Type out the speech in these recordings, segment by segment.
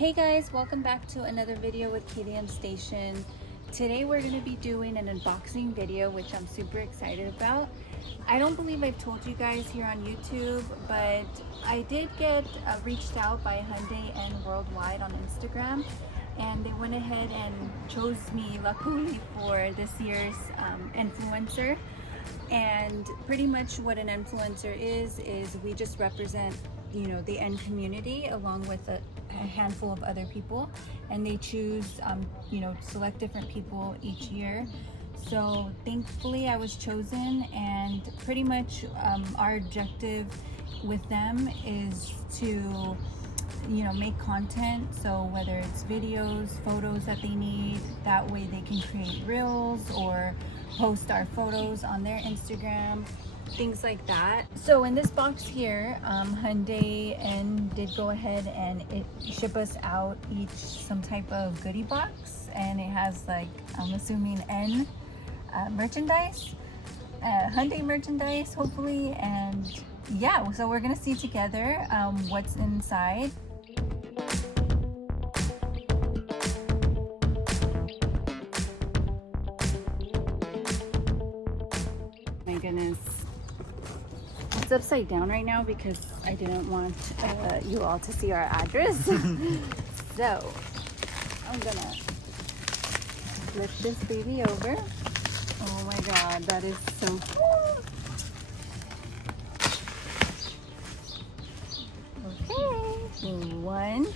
Hey guys, welcome back to another video with KDM Station. Today we're going to be doing an unboxing video, which I'm super excited about. I don't believe I've told you guys here on YouTube, but I did get reached out by Hyundai N Worldwide on Instagram, and they went ahead and chose me luckily for this year's influencer. And pretty much what an influencer is we just represent, you know, the N community along with a handful of other people, and they choose you know, select different people each year. So thankfully I was chosen, and pretty much our objective with them is to, you know, make content. So whether it's videos, photos that they need, that way they can create reels or post our photos on their Instagram, things like that. So in this box here, Hyundai N did go ahead and ship us out each some type of goodie box, and it has, like, I'm assuming N merchandise, Hyundai merchandise hopefully. And yeah, so we're gonna see together what's inside. My goodness, it's upside down right now because I didn't want you all to see our address. So I'm gonna flip this baby over. Oh my god, that is so cool. Okay, one.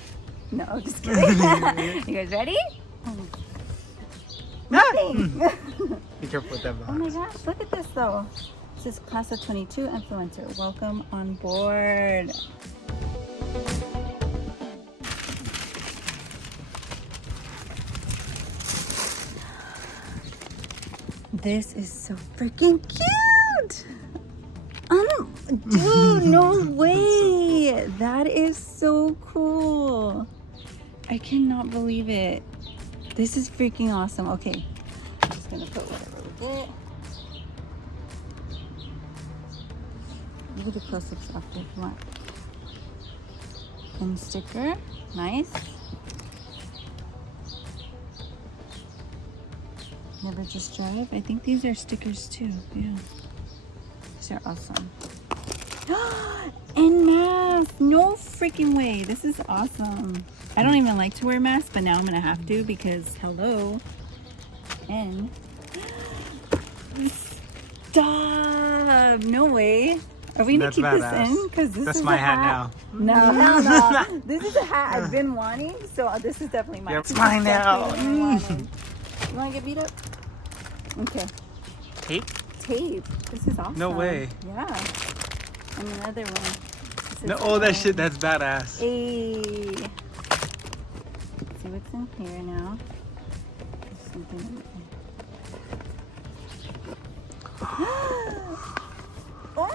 No, just kidding. You guys ready? Nothing. Be careful with that box. Oh my gosh, look at this though. This is Class of 22 Influencer. Welcome on board. This is so freaking cute. Dude, no way. That is so cool. I cannot believe it. This is freaking awesome. Okay, I'm just gonna put whatever we get. You can do close-ups after if you want. And sticker, nice. Never Just Drive. I think these are stickers too. Yeah, these are awesome. And mask. No freaking way. This is awesome. I don't even like to wear masks, but now I'm gonna have to because hello. And stop. No way. Are we gonna keep badass. this in? Because That's my hat now. No, hell no. This is a hat I've been wanting, so this is definitely mine. Yeah, it's mine now. You want to get beat up? Okay. Tape? Tape. This is awesome. No way. Yeah. And another one. No, oh, that shit, that's badass. Hey. Let's see what's in here now. There's something in there. Oh my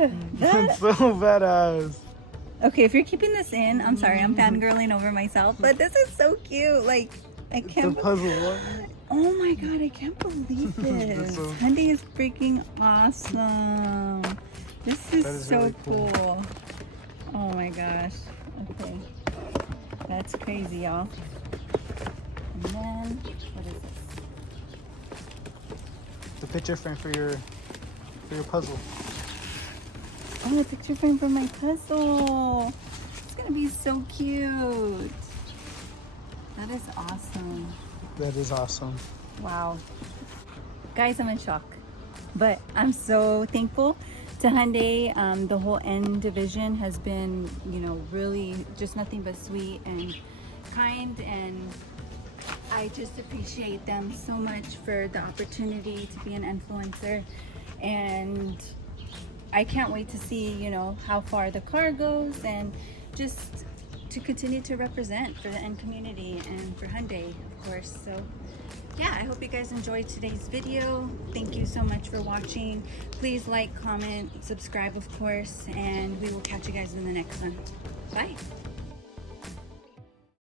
god! That's so badass. Okay, if you're keeping this in, I'm sorry, I'm fangirling over myself, but this is so cute. Like, I can't. It's a puzzle. Oh my god, I can't believe this. Hyundai is freaking awesome. This is so really cool. Oh my gosh. Okay. That's crazy, y'all. And then, what is this? The picture frame for your puzzle. Oh, a picture frame for my puzzle. It's gonna be so cute. That is awesome. That is awesome. Wow. Guys, I'm in shock. But I'm so thankful to Hyundai. The whole N division has been, you know, really just nothing but sweet and kind, and I just appreciate them so much for the opportunity to be an influencer. And I can't wait to see, you know, how far the car goes, and just to continue to represent for the N community and for Hyundai, of course. So yeah, I hope you guys enjoyed today's video. Thank you so much for watching. Please like, comment, subscribe, of course, and we will catch you guys in the next one. Bye.